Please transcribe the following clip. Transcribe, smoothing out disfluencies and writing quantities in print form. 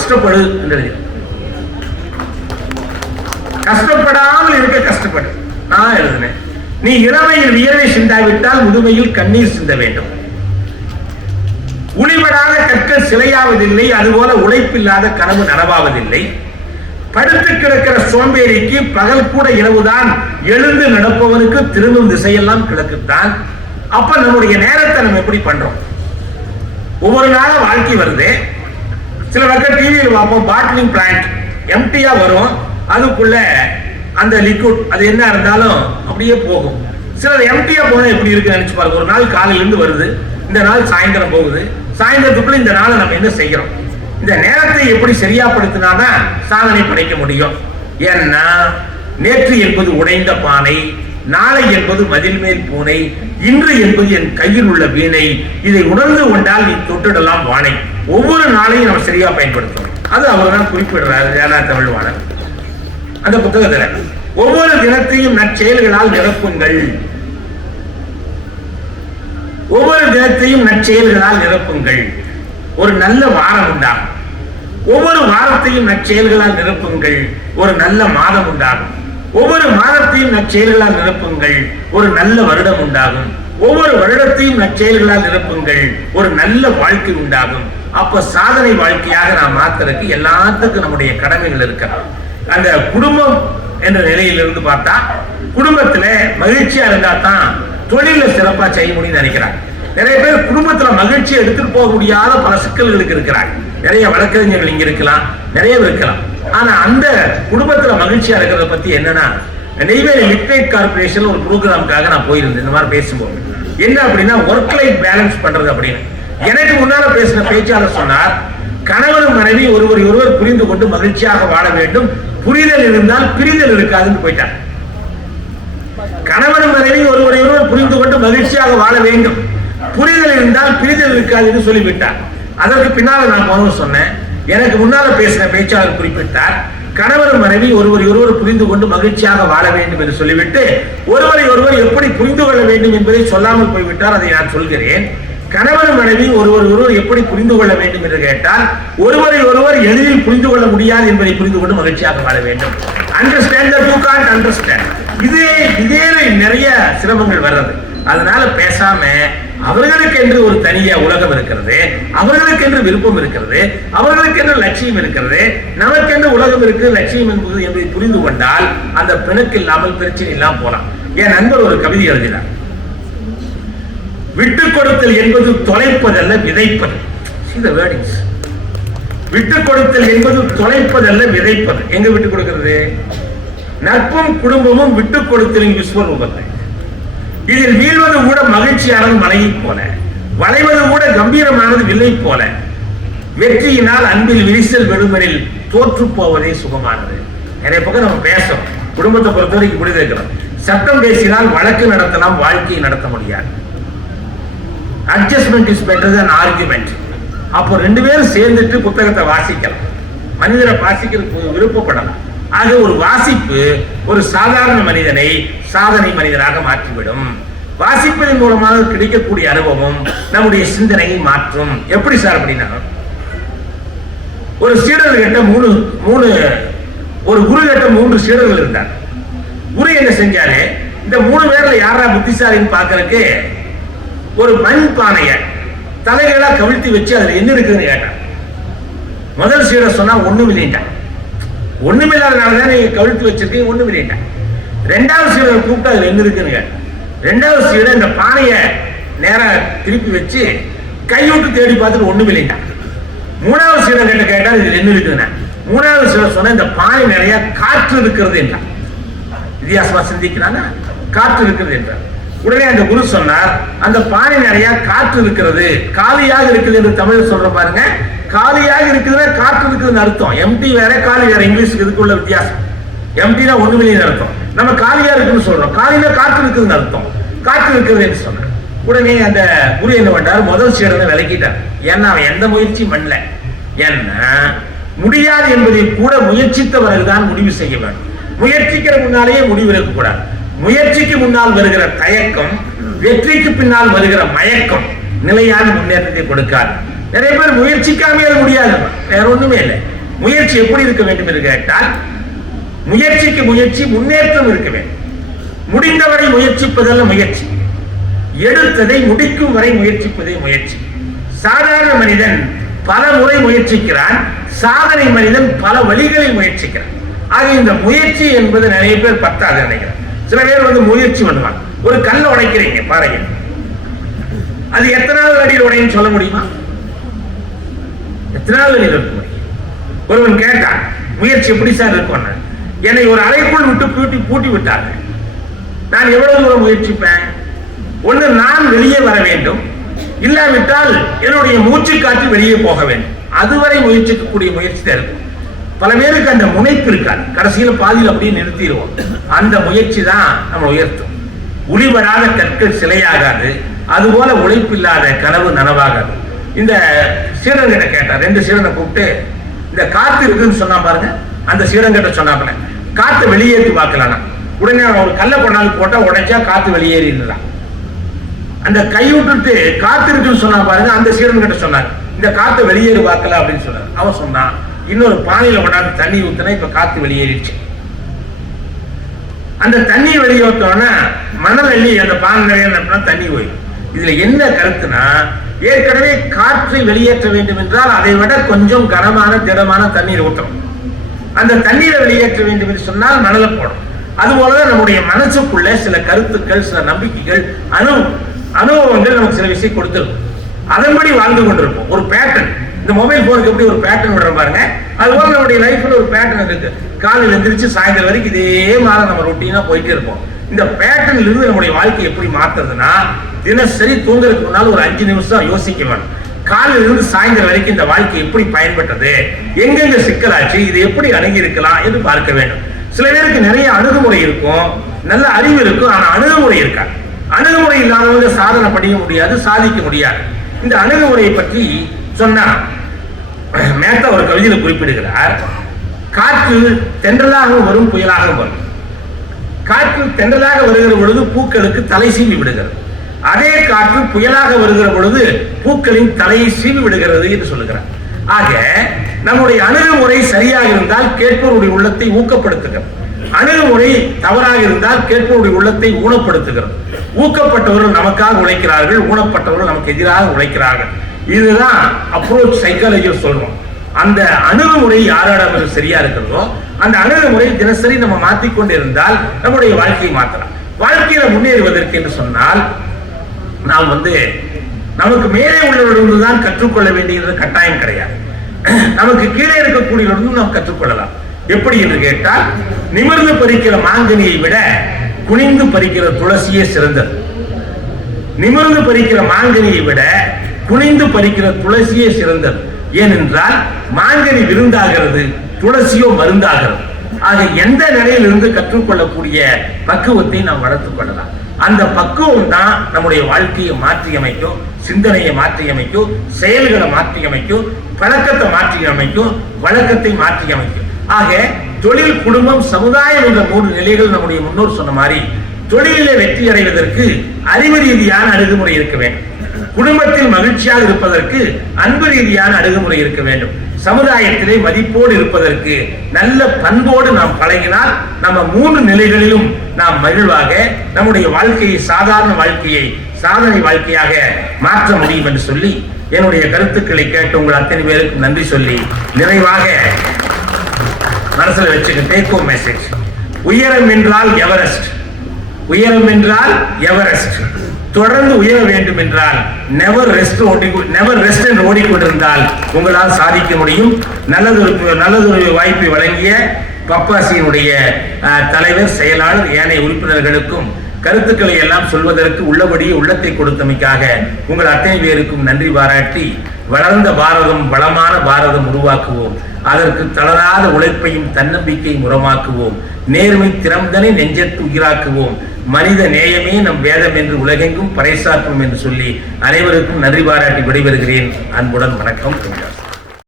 கஷ்டப்படு என்று கஷ்டப்படாமல் இருக்க கஷ்டப்படு நான் எழுதினேன். நீ இளமையில் வியர்வை சிந்தாவிட்டால் முதுமையில் கண்ணீர் சிந்த வேண்டும். உளிபடாத கற்கள் சிலையாவதில்லை, அதுபோல உழைப்பில்லாத கனவு நனவாவதில்லை. படுத்து கிடக்கிற சோம்பேறிக்கு பகல் கூட இரவுதான், எழுந்து நடப்பவனுக்கு திரும்பும் திசையெல்லாம் கிழக்குத்தான். அப்ப நம்முடைய நேரத்தை நம்ம எப்படி பண்றோம்? ஒவ்வொரு நாளும் வாழ்க்கை வருது. சில பக்கம் டிவியில் பார்ப்போம், பாட்டிலிங் பிளான்ட் எம்டியா வரும், அதுக்குள்ள அந்த லிக்விட் அது என்ன இருந்தாலும் அப்படியே போகும். சிலர் எம்டியா போனா எப்படி இருக்கு நினைச்சு பாருங்க. ஒரு நாள் காலையில இருந்து வருது, இந்த நாள் சாயந்தரம் போகுது, சாயந்தரத்துக்குள்ள இந்த நாளை நம்ம என்ன செய்யறோம்? இந்த நேரத்தை எப்படி சரியாப்படுத்தினாதான் சாதனை படைக்க முடியும். ஏன்னா நேற்று என்பது உடைந்த பானை, நாளை என்பது மதில் மேல் பூனை, இன்று என்பது என் கையில் உள்ள வீணை, இதை உணர்ந்து கொண்டால் நீ தொட்டிடலாம் வானை. ஒவ்வொரு நாளையும் நம்ம சரியா பயன்படுத்தணும். அது அவர் தான் குறிப்பிடுறாரு ஜானா தமிழ்வாணன் அந்த புத்தகத்துல. ஒவ்வொரு தினத்தையும் நற்செயல்களால் நிரப்புங்கள், ஒவ்வொரு தினத்தையும் நற்செயல்களால் நிரப்புங்கள், ஒரு நல்ல வாரம் உண்டாகும். ஒவ்வொரு வாரத்தையும் நற்செயல்களால் நிரப்புங்கள், ஒரு நல்ல மாதம் உண்டாகும். ஒவ்வொரு மாதத்தையும் நற்செயல்களால் நிரப்புங்கள், ஒரு நல்ல வருடம் உண்டாகும். ஒவ்வொரு வருடத்தையும் நற்செயல்களால் நிரப்புங்கள், ஒரு நல்ல வாழ்க்கை உண்டாகும். அப்ப சாதனை வாழ்க்கையாக நாம் மாத்துறதுக்கு எல்லாத்துக்கும் நம்முடைய கடமைகள் இருக்கிறது. அந்த குடும்பம் என்ற நிலையிலிருந்து பார்த்தா, குடும்பத்துல மகிழ்ச்சியா இருந்தா தான் தொழில சிறப்பா செய்ய முடியும்னு நினைக்கிறாங்க. நிறைய பேர் குடும்பத்துல மகிழ்ச்சி எடுத்துட்டு போக முடியாத பல சிக்கல்களுக்கு இருக்கிறாங்க. நிறைய வழக்கறிஞர்கள் இங்க இருக்கலாம், நிறைய இருக்கலாம். ஆனா அந்த குடும்பத்துல மகிழ்ச்சியா இருக்கிறத பத்தி என்னன்னா, நெய்வேலி லிட்ரேட் கார்பரேஷன் ஒரு ப்ரோக்ராமுக்காக நான் போயிருந்தேன். இந்த மாதிரி பேசும்போது என்ன அப்படின்னா, ஒர்க் லைஃப் பேலன்ஸ் பண்றது அப்படின்னு. எனக்கு முன்னால பேசின பேச்சாளர் சொன்னார், கணவன் மனைவி ஒருவர் ஒருவர் புரிந்து கொண்டு மகிழ்ச்சியாக வாழ வேண்டும், புரிதல் இருந்தால் பிரிதல் இருக்காதுன்னு போயிட்டார். கணவன் மனைவி ஒருவர் ஒருவர் புரிந்து கொண்டு மகிழ்ச்சியாக வாழ வேண்டும், புரிதல் இருந்தால் பிரிதல் இருக்காதுன்னு சொல்லிவிட்டார். அதற்கு பின்னால நான் மௌனம் சொன்னேன். எனக்கு முன்னால பேசின பேச்சாளர் குறிப்பிட்டார், கணவன் மனைவி ஒருவர் ஒருவர் புரிந்து கொண்டு மகிழ்ச்சியாக வாழ வேண்டும் என்று சொல்லிவிட்டு ஒருவரை ஒருவர் எப்படி புரிந்து கொள்ள வேண்டும் என்பதை சொல்லாமல் போய்விட்டார். அதை நான் சொல்கிறேன். கணவன் மனைவி ஒருவர் ஒருவர் எப்படி புரிந்து கொள்ள வேண்டும் என்று கேட்டால், ஒருவரை ஒருவர் எளிதில் புரிந்து கொள்ள முடியாது என்பதை புரிந்து கொண்டு மகிழ்ச்சியாக வாழ வேண்டும். Understand you can't understand. இதே நிறைய சிரமங்கள் வர்றது. அதனால பேசாம அவர்களுக்கு என்று ஒரு தனியா உலகம் இருக்கிறது, அவர்களுக்கு என்று விருப்பம் இருக்கிறது, அவர்களுக்கு என்று லட்சியம் இருக்கிறது, நமக்கு என்று உலகம் இருக்கு, லட்சியம் என்பது என்பதை புரிந்து கொண்டால் அந்த பிணக்கு இல்லாமல் பிரச்சனை இல்லாமல் போலாம். என் நண்பர் ஒரு கவிதை எழுதினார், விட்டு கொடுத்தல் என்பது தொலைப்பதல்ல விதைப்பது. விட்டு கொடுத்தல் என்பது தொலைப்பதல்ல விதைப்பது. எங்க விட்டு கொடுக்கிறது? நட்பும் குடும்பமும் விட்டு கொடுத்தலின் விஸ்வரூபத்தை. இதில் வீழ்வது கூட மகிழ்ச்சியானது மலையை போல, வளைவது கூட கம்பீரமானது வில்லை போல, வெற்றியினால் அன்பில் விரிசல் வெறுமனில் தோற்று போவதே சுகமானது. நிறைய பக்கம் நம்ம பேசணும், குடும்பத்தை பொறுத்தவரைக்கும் புரிந்து இருக்கிறோம். சட்டம் பேசினால் வழக்கு நடத்தலாம், வாழ்க்கையை நடத்த முடியாது. Adjustment is better than argument. அப்போ ரெண்டு பேரும் சேர்ந்துட்டு புத்தகத்தை வாசிக்கலாம், மனிதரை வாசிக்கிறதுக்கு விருப்பப்படலாம். ஆக ஒரு வாசிப்பு ஒரு சாதாரண மனிதனை சாதனை மனிதனாக மாற்றிவிடும். வாசிப்பதன் மூலமாக கிடைக்கக்கூடிய அனுபவம் நம்முடைய சிந்தனையை மாற்றும். எப்படி சார் அப்படின்னா, ஒரு சீடர்கள் கிட்ட ஒரு குரு கிட்ட 3 சீடர்கள் இருந்தார். குரு என்ன செஞ்சாரு, இந்த 3 பேர்ல யாரா புத்திசாலின்னு பாக்குறதுக்கு ஒரு மண் பானைய தலைகளா கவிழ்த்தி வச்சு அதுல என்ன இருக்குதுன்னு கேட்டான். முதல் சீடர் சொன்னா ஒண்ணும் இல்லைட்டான். ஒண்ணுமில்லாதனாலதான் நீங்க கவிழ்த்து வச்சிருக்கீங்க, ஒண்ணும் இல்லைட்டான். 2வது சீடர் கூப்பிட்டு அதுல என்ன இருக்குன்னு கேட்டான். 2வது சீடர் இந்த பானைய நேரா திருப்பி வச்சு கைவிட்டு தேடி பார்த்துட்டு ஒண்ணும் இல்லைட்டான். 3வது சீடர் கிட்ட கேட்டா இதுல என்ன இருக்குதுன்னா, 3வது சீடர் சொன்னா இந்த பானை நிறைய காற்று இருக்கிறது என்றார். வித்தியாசமா சிந்திக்கிறாங்க, காற்று இருக்கிறது என்றார். உடனே அந்த குரு சொன்னார், அந்த பானை நிறைய காற்று இருக்கிறது, காலியாக இருக்குது என்று தமிழ் சொல்ற பாருங்க. காலியாக இருக்குதுன்னா காற்று இருக்குதுன்னு அர்த்தம். எம்டி வேற காலி வேற, இங்கிலீஷுக்கு இதுக்குள்ள வித்தியாசம். எம்டினா ஒண்ணுமில்லைன்னு அர்த்தம், நம்ம காலியா இருக்குன்னு சொல்றோம். காலினா காற்று இருக்குதுன்னு அர்த்தம், காற்று இருக்குது என்று சொன்னார். உடனே அந்த குரு என்ன பண்ணார், முதல் சீடனை விளக்கிட்டார். ஏன்னா அவன் எந்த முயற்சியும் பண்ணல. ஏன்னா முடியாது என்பதை கூட முயற்சித்தவர்கள் முடிவு செய்ய வேண்டும். முயற்சிக்கிற முன்னாலேயே முடிவு இருக்கக்கூடாது. முயற்சிக்கு முன்னால் வருகிற தயக்கம், வெற்றிக்கு பின்னால் வருகிற மயக்கம் நிலையான முன்னேற்றத்தை கொடுக்காது. நிறைய பேர் முயற்சிக்காமே அது முடியாது, வேற ஒண்ணுமே இல்லை. முயற்சி எப்படி இருக்க வேண்டும் என்று கேட்டால், முயற்சிக்கு முயற்சி, முன்னேற்றம் இருக்க வேண்டும். முடிந்தவரை முயற்சிப்பதல்ல முயற்சி, எடுத்ததை முடிக்கும் வரை முயற்சிப்பதே முயற்சி. சாதாரண மனிதன் பல முறை முயற்சிக்கிறான், சாதனை மனிதன் பல வழிகளில் முயற்சிக்கிறான். ஆக இந்த முயற்சி என்பது நிறைய பேர் பத்தாது நினைக்கிறார். சில பேர் முயற்சி பண்ணுவாங்க. ஒரு கல்லை உடைக்கிறீங்க பாருங்க, அது எத்தனாவது அடியில் உடைன்னு சொல்ல முடியுமா? எத்தனாவது அடியில் இருக்க முடியும்? ஒருவன் கேட்டான், முயற்சி எப்படி சார் இருக்கும்? என்னை ஒரு அறைக்குள் விட்டு பூட்டி விட்டார்கள், நான் எவ்வளவு தூரம் முயற்சிப்பேன்? ஒன்று நான் வெளியே வர வேண்டும், இல்லாவிட்டால் என்னுடைய மூச்சு காற்று வெளியே போக வேண்டும். அதுவரை முயற்சிக்கக்கூடிய முயற்சி தான் இருக்கும். பல பேருக்கு அந்த முனைப்பு இருக்காது, கடைசியில் பாதியில் அப்படியே நிறுத்திடுவோம். அந்த முயற்சி தான் நம்ம உயர்த்தும். உளிவராத கற்கள் சிலையாகாது, அதுபோல உழைப்பில்லாத கனவு நனவாகாது. இந்த சீடன்கிட்ட கேட்டார், 2 சீடனை கூப்பிட்டு, இந்த காத்து இருக்குன்னு சொன்னா பாருங்க, அந்த சீடன்கிட்ட சொன்னாப்புல காத்து வெளியேற்றி பார்க்கலாம். உடனே ஒரு கல்லை கொண்டாந்து போட்டா உடைச்சா காத்து வெளியேறிடலாம். அந்த கைவிட்டு காத்து இருக்குன்னு சொன்னா பாருங்க, அந்த சீடன் கிட்ட சொன்னார், இந்த காத்து வெளியேறி பார்க்கல அப்படின்னு சொன்னார். அவன் சொன்னான், இன்னொரு பானையில கொண்டாந்து தண்ணி ஊத்தினா இப்ப காத்து வெளியேறிடுச்சு. அந்த தண்ணி வெளியேற்றோன்னா மணல் அள்ளி அந்த பானை தண்ணி போயிடும். இதுல என்ன கருத்துனா, ஏற்கனவே காற்றை வெளியேற்ற வேண்டும் என்றால் அதை விட கொஞ்சம் கனமான திடமான தண்ணீர் ஊற்றணும். அந்த தண்ணீரை வெளியேற்ற வேண்டும் என்று சொன்னால் மணலை போடும். அதுபோலதான் நம்முடைய மனசுக்குள்ள சில கருத்துக்கள், சில நம்பிக்கைகள், அனுபவங்கள் நமக்கு சில விஷயம் கொடுத்துருக்கும். அதன்படி வாழ்ந்து கொண்டிருப்போம். ஒரு பேட்டர்ன், இந்த மொபைல் போனுக்கு எப்படி ஒரு பேட்டர்ன் விடுற பாருங்க, அதுபோல நம்முடைய லைஃப்ல ஒரு பேட்டர்ன் இருக்கு. காலையில் எந்திரிச்சு சாயந்தரம் வரைக்கும் இதே மாதிரி நம்ம ரொட்டீனா போயிட்டே இருப்போம். இந்த பேட்டர்ன்ல இருந்து நம்முடைய வாழ்க்கை எப்படி மாத்துறதுன்னா, தினசரி தூங்குறதுக்கு முன்னால் ஒரு 5 நிமிஷம் யோசிக்க வேணும். காலையில இருந்து சாயந்தரம் வரைக்கும் இந்த வாழ்க்கை எப்படி பயன்பட்டது, எங்கெங்க சிக்கலாச்சு, இது எப்படி அணுகி இருக்கலாம் என்று பார்க்க வேண்டும். சில பேருக்கு நிறைய அணுகுமுறை இருக்கும், நல்ல அறிவு இருக்கும், ஆனா அணுகுமுறை இருக்காது. அணுகுமுறை இல்லாதவங்க சாதனை படிக்க முடியாது, சாதிக்க முடியாது. இந்த அணுகுமுறையை பற்றி சொன்னா மேத்தா ஒரு கவிதையில குறிப்பிடுகிறார், காற்று தென்றலாக வரும், புயலாக வரும். காற்று தென்றலாக வருகிற பொழுது பூக்களுக்கு தலை சீவி விடுகிறது, அதே காற்று புயலாக வருகிற பொழுது பூக்களின் தலையை சீவி விடுகிறது என்று சொல்லுகிறார். ஆக நம்முடைய அணுகுமுறை சரியாக இருந்தால் கேட்பவருடைய உள்ளத்தை ஊக்கப்படுத்துகிறது, அணுகுமுறை தவறாக இருந்தால் கேட்பவருடைய உள்ளத்தை ஊனப்படுத்துகிறது. ஊக்கப்பட்டவர்கள் நமக்காக உழைக்கிறார்கள், ஊனப்பட்டவர்கள் நமக்கு எதிராக உழைக்கிறார்கள். இதுதான் அப்ரோச் சைக்காலஜி சொல்றோம். அந்த அணுகுமுறை யாரிடம் சரியா இருக்கிறதோ அந்த அணுகுமுறை தினசரி நம்ம மாற்றிக்கொண்டு இருந்தால் நம்முடைய வாழ்க்கையை மாற்றலாம். வாழ்க்கையில முன்னேறுவதற்கு என்று சொன்னால் நாம் நமக்கு மேலே உள்ளவரிடம் தான் கற்றுக்கொள்ள வேண்டியது கட்டாயம் கிடையாது. நமக்கு கீழே இருக்கக்கூடியவரிடம் நாம் கற்றுக்கொள்ளலாம். எப்படி என்று கேட்டால், நிமிர்ந்து பறிக்கிற மாங்கனியை விட குனிந்து பறிக்கிற துளசியே சிறந்தது. நிமிர்ந்து பறிக்கிற மாங்கனியை விட குனிந்து பறிக்கிற துளசியே சிறந்தது. ஏனென்றால் மாங்கனி விருந்தாகிறது, துளசியோ மருந்தாகிறது. ஆக எந்த நிலையில் இருந்து கற்றுக்கொள்ளக்கூடிய பக்குவத்தை நாம் வளர்த்துக் கொள்ளலாம். அந்த பக்குவம் தான் நம்முடைய வாழ்க்கையை மாற்றி அமைக்கும், சிந்தனையை மாற்றி அமைக்கும், செயல்களை மாற்றி அமைக்கும், பழக்கத்தை மாற்றி அமைக்கும், வழக்கத்தை மாற்றி அமைக்கும். ஆக தொழில், குடும்பம், சமுதாயம் என்ற 3 நிலைகள் நம்முடைய முன்னோர் சொன்ன மாதிரி தொழிலிலே வெற்றி அடைவதற்கு அறிவு ரீதியான அணுகுமுறை இருக்க வேண்டும். குடும்பத்தில் மகிழ்ச்சியாக இருப்பதற்கு அன்பு ரீதியான அணுகுமுறை இருக்க வேண்டும். சமுதாயத்திலே மதிப்போடு இருப்பதற்கு நல்ல பண்போடு நாம் பழகினால் நம்ம 3 நிலைகளிலும் நாம் மகிழ்வாக நம்முடைய வாழ்க்கையை, சாதாரண வாழ்க்கையை சாதனை வாழ்க்கையாக மாற்ற முடியும் என்று சொல்லி என்னுடைய கருத்துக்களை கேட்டு உங்கள் அத்தனை பேருக்கு நன்றி சொல்லி நிறைவாக மனசுல வச்சுக்க டேக் ஹோம் மெசேஜ். உயரம் என்றால் எவரெஸ்ட், உயரம் என்றால் எவரெஸ்ட். தொடர்ந்து உயர வேண்டும் என்றால் நெவர் ரெஸ்ட் என்று ஓடிக்கொண்டிருந்தால் உங்களால் சாதிக்க முடியும். நல்லதொரு வாய்ப்பை வழங்கிய பப்பாசியினுடைய தலைவர், செயலாளர், ஏனைய உறுப்பினர்களுக்கும் கருத்துக்களை எல்லாம் சொல்வதற்கு உள்ளபடியே உள்ளத்தை கொடுத்தமைக்காக உங்கள் அத்தனை பேருக்கும் நன்றி பாராட்டி, வளர்ந்த பாரதம், வளமான பாரதம் உருவாக்குவோம். அதற்கு தளராத உழைப்பையும் தன்னம்பிக்கையும் உரமாக்குவோம். நேர்மை திறம்தனை நெஞ்சத்து உயிராக்குவோம். மனித நேயமே நம் வேதம் என்று உலகெங்கும் பறைசாற்றுவோம் என்று சொல்லி அனைவருக்கும் நன்றி பாராட்டி விடைபெறுகிறேன். அன்புடன் வணக்கம்.